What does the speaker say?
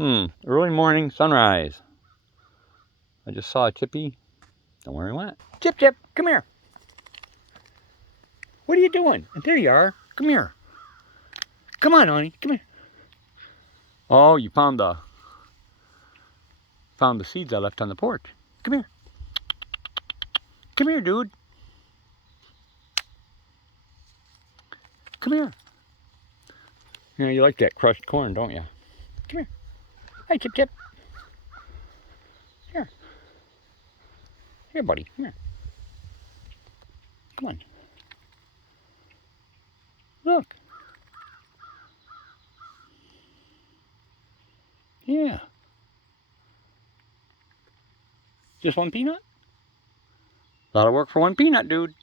Early morning sunrise. I just saw a Chippy. Don't know where he went. Chip, Chip, come here. What are you doing? There you are. Come here. Come on, honey. Come here. Oh, you found the seeds I left on the porch. Come here. Come here, dude. Come here. You know, you like that crushed corn, don't you? Come here. Hi, Chip, Chip. Here. Here, buddy. Come here. Come on. Look. Yeah. Just one peanut? A lot of work for one peanut, dude.